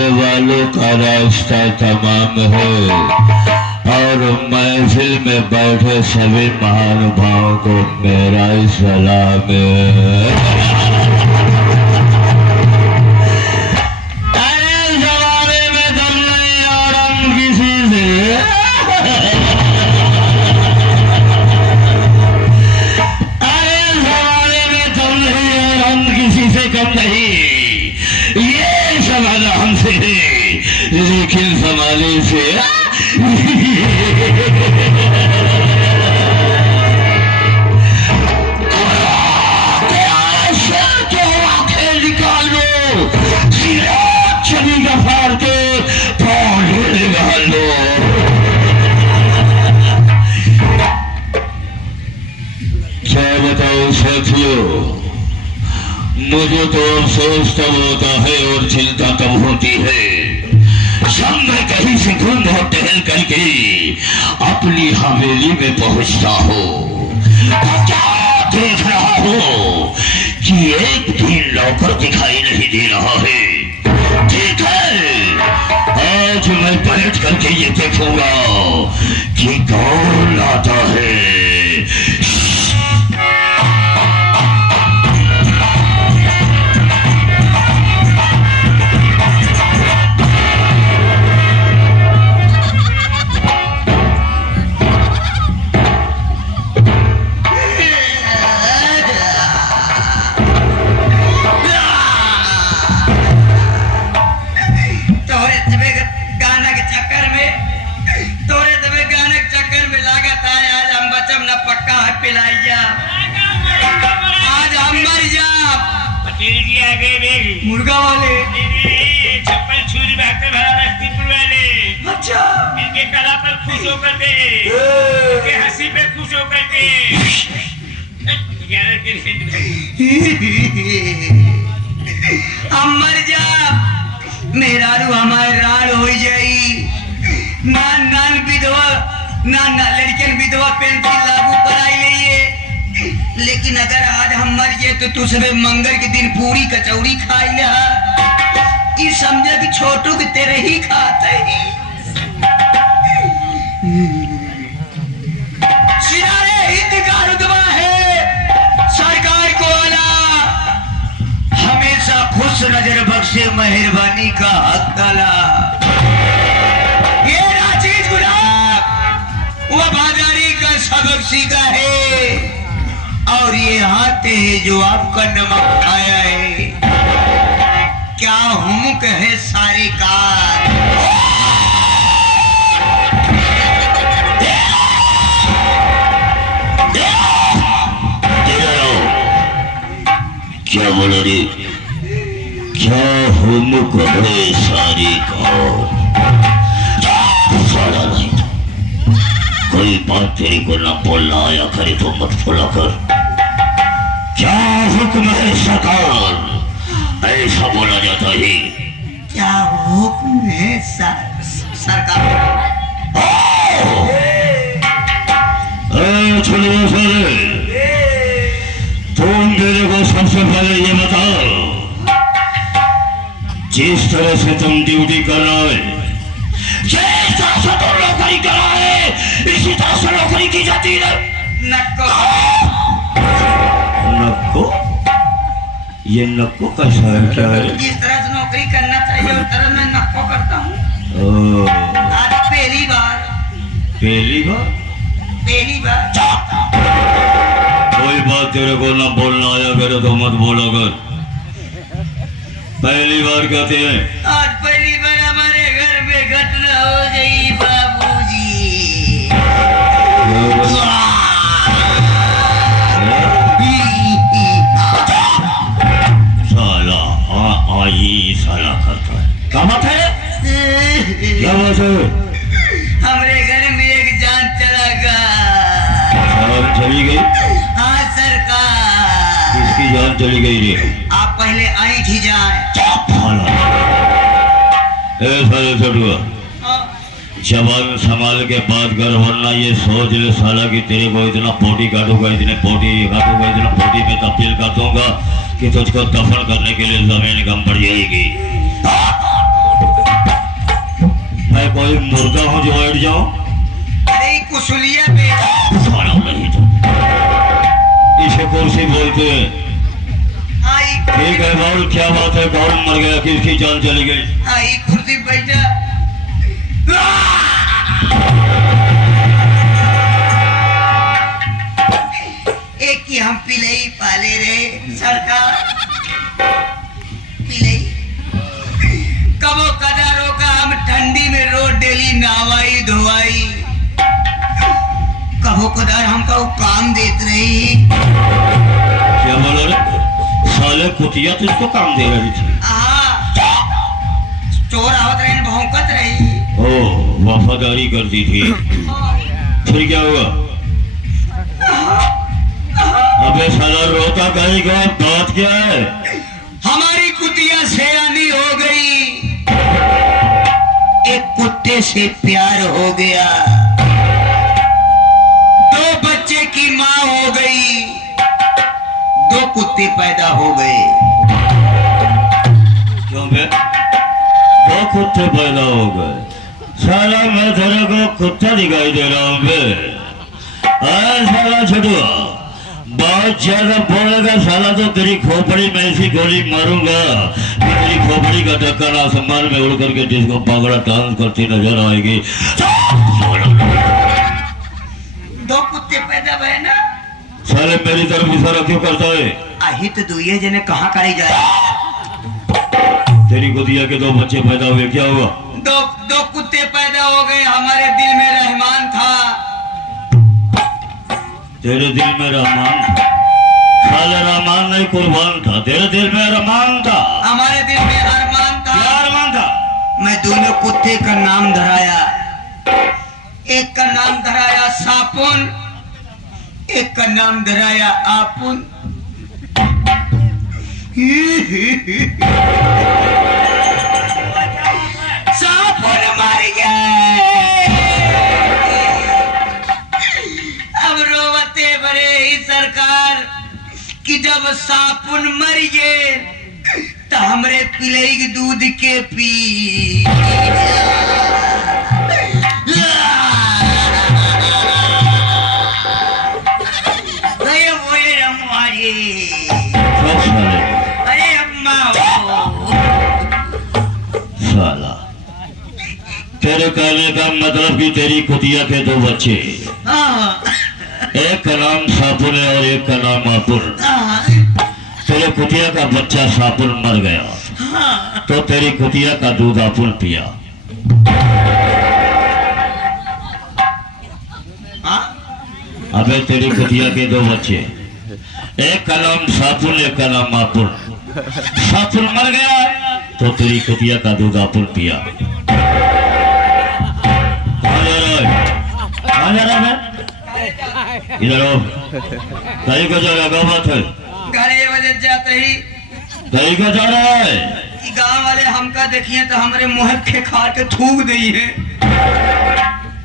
आने वालों का रास्ता तमाम है और महफिल में बैठे सभी महानुभावों को मेरा सलाम है। लेकिन संभाले से खेल निकाल लो, छवि का फाड़ के निकाल लो। क्या बताओ साथियों, मुझे तो अफसोस तब होता है और चिंता तब होती है जब मैं कहीं से घूम और टहल करके अपनी हवेली में पहुंचता हूँ तो क्या देख रहा हूँ कि एक भी नौकर दिखाई नहीं दे रहा है। ठीक है, आज मैं पलट करके ये देखूंगा कि कौन आता है। आज हम मर जा मुर्गा वाले चप्पल छुरी भागते भरा रस्तीपुर वाले। अच्छा, इनके कला पर खुश होकर के, इनके हंसी पे खुश होकर के हम मर जा, मेरा रू हमारे राड़ हो जाई। नान नान विधवा नान लड़कियन विधवा पेंशन लागू कराई लिए, लेकिन अगर आज हम मर गए तो तू सबे मंगल के दिन पूरी कचौड़ी खाई ले। ये समझे कि छोटू के तेरे ही खाते ही सिरारे हिंद का रुतबा है सरकार को आला, हमेशा खुश नजर बख्शे मेहरबानी का हक ताला। ये राजीव गुलाब वह बाजारी का सबक सीखा है और ये हाथे है जो आपका नमक खाया है। क्या हुमुक है सारे कार, क्या बोलो रे, क्या हुमुक है सारे कार। नहीं कोई बात तेरी को ना बोलना आया करे तो मत बोला कर। क्या हुक्म है सरकार, ऐसा बोला जाता है। क्या हुक्म है सरकार। तुम मेरे को सबसे पहले ये बताओ, जिस तरह से तुम ड्यूटी कर रहे हो, जिस तरह से तुम नौकरी कर रहे है, इसी तरह से नौकरी की जाती है। नक्को नक्को, ये नक्को कैसा है, क्या है? जिस तरह से नौकरी करना चाहिए उस तरह मैं नक्को करता हूँ। आज पहली बार कोई बात तेरे को ना बोलना आया करे तो मत बोला कर। पहली बार कहते हैं, आज पहली बार हमारे घर में घटना हो गई बाबूजी। साला आई साला करता है। क्या बात है, क्या बात है? हमारे घर में एक जान चला गया। जान चली गई? हाँ सरकार। किसकी जान चली गई रे? आप पहले ऐठ ही जाए। साले चटुआ, जवान संभाल के बात कर, वरना ये सोच ले साला कि तेरे को इतना पोटी काटूंगा, इतने पोटी काटूंगा, इतना पोटी में तब्दील कर दूंगा कि तुझको दफन करने के लिए जमीन कम पड़ जाएगी। जो बैठ जाओ। अरे कुशलिया बेटा सारा नहीं था इसे कुर्सी बोलते हैं। आई ठीक है गौर, क्या बात है? गौर मर गया, किसकी जान चली गई? आई कुर्सी बैठा एक की हम पिलई पाले रे सरकार, पिलई कबो कदारों का हम ठंडी में रोज डेली नहवाई धोवाई, कबो कदार हमका वो काम देत रही। क्या बोला रे? साले कुतिया तुझको काम दे रही थी? चोर आवत रही भौंकत रही। ओ वफादारी करती थी। फिर क्या हुआ? अबे साला रोता कहीं का बात क्या है? हमारी कुतिया सयानी हो गई, एक कुत्ते से प्यार हो गया, 2 बच्चे की माँ हो गई, 2 कुत्ते पैदा हो गए। क्यों बे? 2 कुत्ते पैदा हो गए? साला मैं तेरे को कुत्ता दिखाई दे रहा हूँ बे? साला छुटुआ, बहुत ज्यादा बोलेगा साला तो तेरी खोपड़ी में ऐसी गोली मारूंगा कि तेरी खोपड़ी का ढक्कन आसमान में उड़ करके जिसको पगड़ा डांस करती नजर आएगी। 2 कुत्ते पैदा हुए ना? साले मेरी तरफ इशारा क्यों करता है? अहित दुए जने कहाँ करी जाए? तेरी गुदिया के 2 बच्चे पैदा हुए, क्या हुआ? 2 कुत्ते पैदा हो गए, हमारे दिल में रहमान था। तेरे दिल में रहमान था? साले रहमान नहीं कुर्बान था, तेरे दिल में रहमान था। हमारे दिल में अरमान था। क्या अरमान था? मैं दोनों कुत्ते का नाम धराया, एक का नाम धराया सापुन, एक का नाम धराया आपुन। सापुन मर गए, अब रोवते बड़े ही सरकार कि जब सापुन मर गए तो हमरे पिलई के दूध के पी। अरे अम्मा साला तेरे कहने का मतलब कि तेरी कुतिया के 2 बच्चे, हाँ, एक का नाम सापुन है और एक का नाम आपुन। हाँ, तेरे कुतिया का बच्चा सापुन मर गया हाँ, तो तेरी कुतिया का दूध आपुन पिया। हाँ? अबे तेरी कुतिया के 2 बच्चे, एक का नाम सापुन एक का नाम आपुन। सापुन मर गया तो तेरी कुतिया का दूध आपुन पिया। कहाँ जा रहा है? इधर आओ। कहीं को जा रहा है? बात है घरे वजह जाते ही कहीं को जा रहा है? कि गांव वाले हमका देखिए तो हमारे मुँह खे खा के थूक दी है।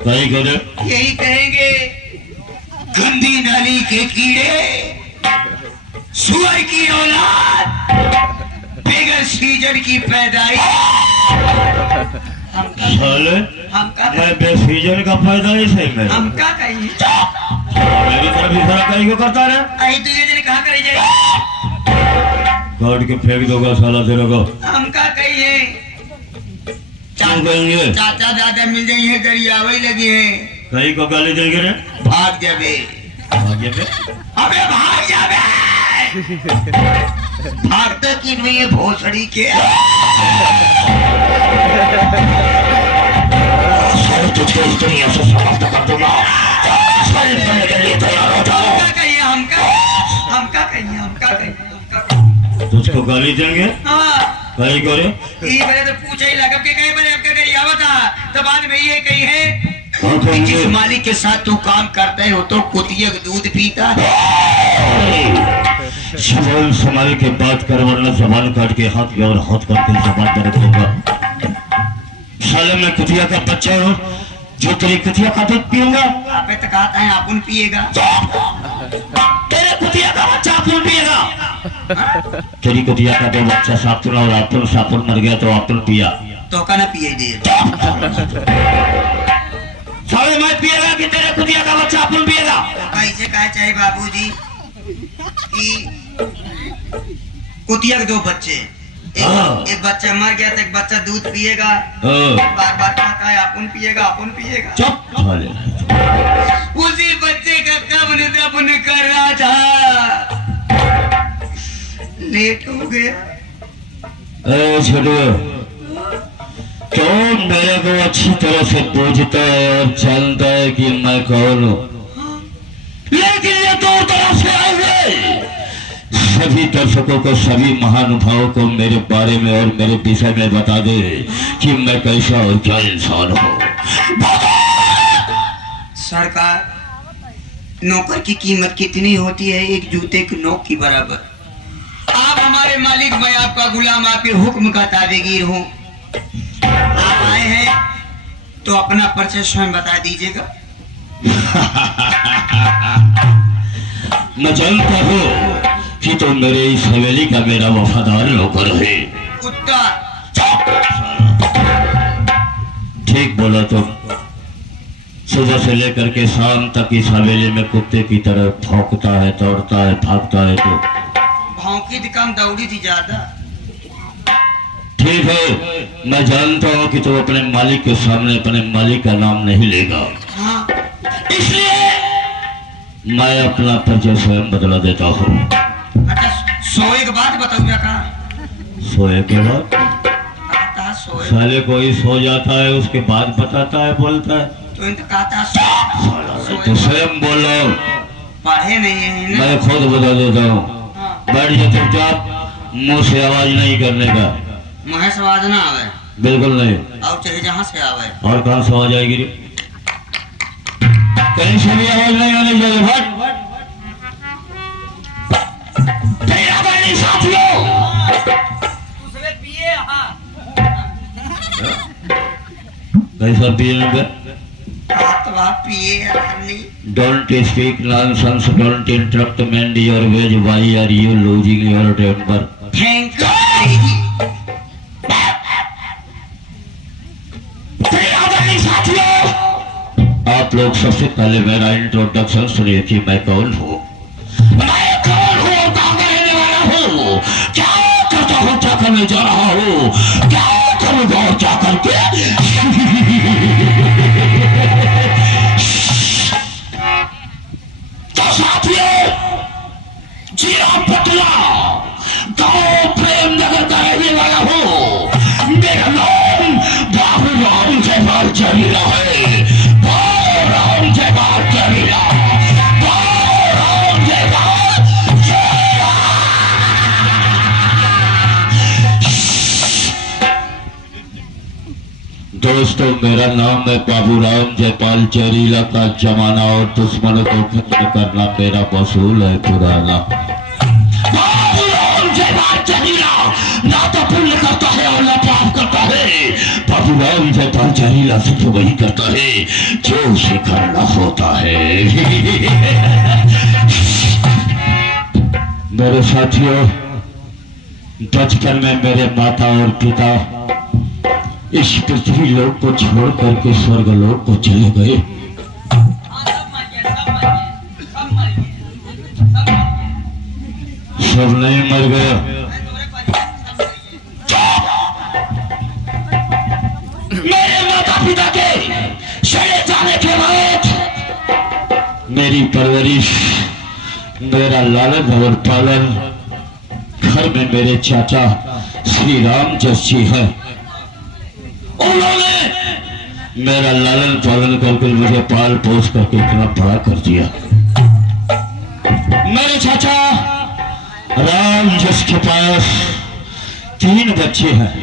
कहीं को दे? यही कहेंगे, गंदी नाली के कीड़े, सुअर की औलाद, बेगर सीजन की पैदाइश। साले हमका मैं बेसीजन का पैदाइश है मैं। हमका कहिए मेरी तरफ इशारा कहीं को करता रहे? आई तुझे जने कहाँ करे जाए? काट के फेंक दोगा साला तेरे को। हमका कहिए क्यों कहेंगे? चाचा दादा मिल जाइए, गरियावे लगे हैं, कहीं को गाली देंगे रे? भाग जाबे। भाग्य पे अबे भाग जाबे। भागते कि नहीं भोसड़ी के? तुझको इस दुनिया से समाप्त कर दूंगा। के लिए तैयार हो जाओ। हमका कहिए, हमका कहिए। तुझको गाली देंगे? हाँ, कहीं करे? ये बड़े तो पूछे ही लगा कि कहीं बड़े आपका गरियावा था, तो बाद में ये कही है हाँ, कि कहेंगे। जिस मालिक के साथ तू काम करता है वो तो कुतिया का दूध पीता है। जबान संभाल के बात कर वरना जबान काट के हाथ में और हाथ काट के जबान पे रख दूंगा। साले मैं कुतिया का बच्चा हूँ जो तेरी कुतिया का दूध पीऊंगा। आप तो कहता है अपन पिएगा। तेरे कुतिया का बच्चा अपन पिएगा। तेरी कुतिया का 2 बच्चा सापुन और सापुन मर गया तो अपन पिया। तो का ना पिए दे। साले मैं पिएगा कि तेरे कुतिया का बच्चा अपन पिएगा? कैसे कहा चाहे बाबूजी कि कुतिया के 2 बच्चे, एक बच्चा मर गया तो एक बच्चा दूध पिएगा, बार बार कहता है अपन पिएगा अपन पिएगा। चुप। उसी बच्चे का कब निधन कर रहा था, लेट हो गया। छोटू क्यों मेरे को अच्छी तरह से पूछता है और जानता है कि मैं कौन हूँ, लेकिन ये 2 तरफ से आए हुए सभी दर्शकों को, सभी महानुभावों को मेरे बारे में और मेरे विषय में बता दे कि मैं कैसा और क्या इंसान हूँ। सरकार, नौकर की कीमत कितनी होती है? एक जूते के नोक की बराबर। आप हमारे मालिक, मैं आपका गुलाम, आपके हुक्म का ताबेगीर हूँ। आप आए हैं तो अपना परिचय स्वयं बता दीजिएगा। मैं जानता हूँ कि तुम मेरे इस हवेली का मेरा वफादार नौकर है। कुत्ता। ठीक बोला तुम। सुबह से लेकर के शाम तक इस हवेली में कुत्ते की तरह भौंकता है, दौड़ता है, भागता है। तो भौंकी थी कम, दौड़ी थी ज्यादा। ठीक है, मैं जानता हूँ कि तुम अपने मालिक के सामने अपने मालिक का नाम नहीं लेगा। हाँ। इसलिए मैं अपना परिचय स्वयं बदला देता हूँ। अच्छा, सोए के बाद बताऊंगा कहा? सोए के बाद? सोए। साले कोई सो जाता है उसके बाद बताता है, बोलता है। तो इनका कहता सोए। तो स्वयं बोल रहा हूँ, पढ़े नहीं है मैं खुद बता देता हूँ। बैठ जा चुपचाप, मुंह से आवाज नहीं करने का। मुँह से आवाज ना आवे? बिल्कुल नहीं। और चाहे जहाँ से आवे। और कहाँ से आवाज आएगी? कहीं से भी आवाज नहीं आनी चाहिए। हट। कैसा पिए? Don't speak nonsense. Don't interrupt me. Your ways. Why are you losing your temper? Thank you. आप लोग सबसे पहले मेरा इंट्रोडक्शन सुनिए कि मैं कौन हूँ। मैं कौन हूँ, कहाँ का रहने वाला हूँ, क्या करता हूँ, क्या करने जा रहा हूँ, क्या करूँगा और क्या करके। तो साथियों, जिला पटना गाँव प्रेम नगर का रहने वाला हूँ। मेरा नाम बाबू राम जयपाल चरीला है। दोस्तों, मेरा नाम है बाबूराम जयपाल चरीला का जमाना और दुश्मनों को खत्म करना मेरा वसूल है पुराना। बाबूराम जयपाल चरीला ना तो पुण्य करता है और ना पाप करता है। बाबूराम जयपाल चरीला सिर्फ वही करता है जो उसे करना होता है। मेरे साथियों, बचपन में मेरे माता और पिता इस पृथ्वी लोक को छोड़ करके स्वर्ग लोक को चले गए। सब नहीं मर गया। मेरे माता पिता के चले जाने के बाद मेरी परवरिश, मेरा लालन और पालन घर में मेरे चाचा श्री राम जस जी है। उन्होंने मेरा लालन पालन करके मुझे पाल पोस करके इतना बड़ा कर दिया। मेरे चाचा राम जस के पास 3 बच्चे हैं,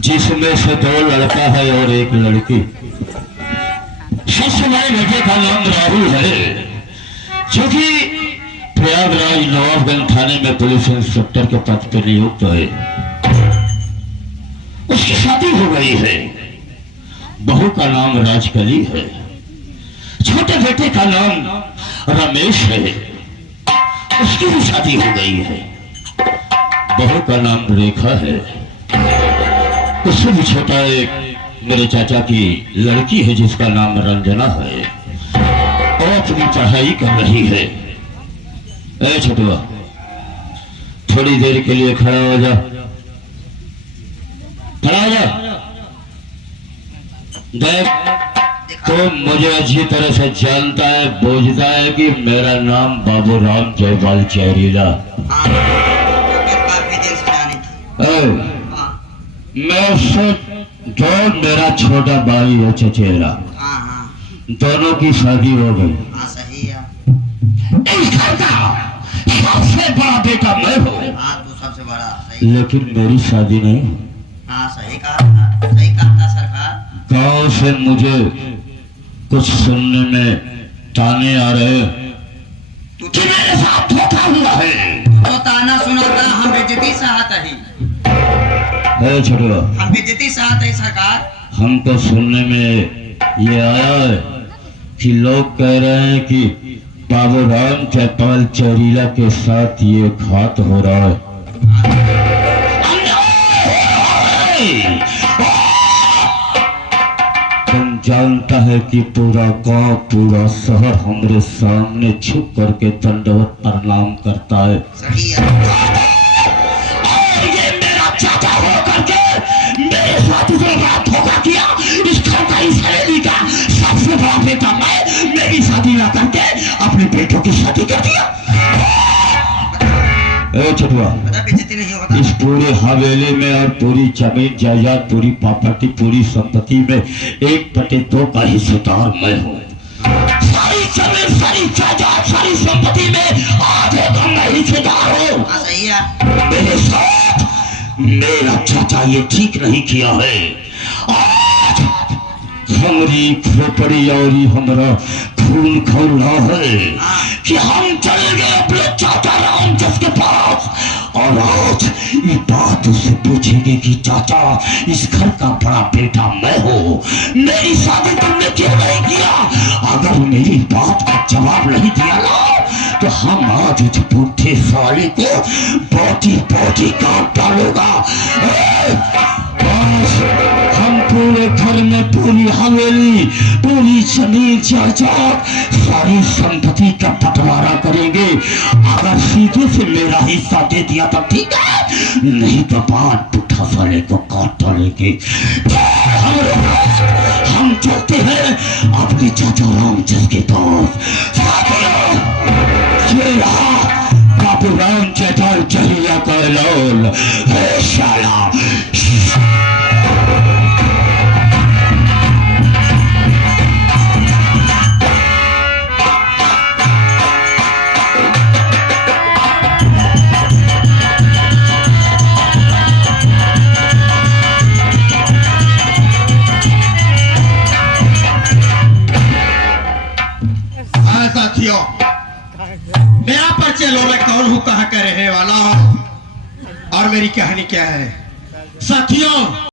जिसमें से 2 लड़का है और 1 लड़की। सबसे बड़े बेटे का नाम राहुल है, जो कि प्रयागराज नवाबगंज थाने में पुलिस इंस्पेक्टर के पद पर नियुक्त है। उसकी शादी हो गई है। बहू का नाम राजकली है। छोटे बेटे का नाम रमेश है, उसकी भी शादी हो गई है। बहू का नाम रेखा है, उससे भी छोटा एक मेरे चाचा की लड़की है जिसका नाम रंजना है, वो अपनी पढ़ाई कर रही है। ए छोटुआ, थोड़ी देर के लिए खड़ा हो जा, खड़ा हो जा। देख, तो मुझे अच्छी तरह से जानता है, बोझता है कि मेरा नाम बाबूराम जयपाल चेरीला। काफी दिन से जानी थी। मैं उससे जो मेरा छोटा भाई है चचेरा, दोनों की शादी हो गई। सही है। इस घर का सबसे बड़ा बेटा मैं हूँ। तू सबसे बड़ा। सही। लेकिन मेरी शादी नहीं। सही कहा था सरकार। गाँव से मुझे कुछ सुनने में ताने आ रहे कि मेरे साथ धोखा हुआ है। तो ताना सुनाता हम बेइज्जती सहत ही। छोटुआ, हम बेइज्जती सहत है सरकार। हमको सुनने में ये आया है कि लोग कह रहे हैं कि बाबूराम जयपाल चेरीला के साथ ये घात हो रहा है। तुम जानता है कि पूरा गांव, पूरा शहर हमारे सामने छुप करके दंडवत प्रणाम करता है। सही है। और ये मेरा चाचा हो करके मेरे साथ जो रात धोखा किया, इस घर का, इस हवेली का सबसे बड़ा बेटा मैं, मेरी शादी ना करके अपने बेटों की शादी कर दिया। छठुआ, नहीं होता। इस पूरी हवेली में और पूरी जमीन जायदाद, पूरी प्रॉपर्टी, पूरी संपत्ति में 1/2 का हिस्सेदार मैं हूँ। सारी जमीन, सारी जायदाद, सारी संपत्ति में आधे का मैं हिस्सेदार हूँ। सही है। मेरे साथ मेरा चाचा ये ठीक नहीं किया है। आज हमारी खोपड़ी और हमारा खून खोल रहा है कि हम चले गए अपने चाचा रामचंद्र के पास, और आज ये बात उससे पूछेंगे कि चाचा, इस घर का बड़ा बेटा मैं हूँ, मेरी शादी तुमने क्यों नहीं किया? अगर मेरी बात का जवाब नहीं दिया ना, तो हम आज इस बूढ़े साले को बोटी बोटी काट डालूंगा। हम पूरे घर में, पूरी हवेली, पूरी जमीन जायदाद, सारी संपत्ति का बंटवारा करेंगे। अगर सीधे से मेरा हिस्सा दे दिया तो ठीक है, नहीं तो बाद पुट्ठा साले को काट डालेंगे। हम चलते हैं अपने चाचा रामचंद्र के पास। बाबूराम जयपाल चेरीला का लोल है शाला। साथियों, मेरा परिचय लो, मैं कौन हूँ, कहाँ का रहने वाला हूँ और मेरी कहानी क्या है। साथियों,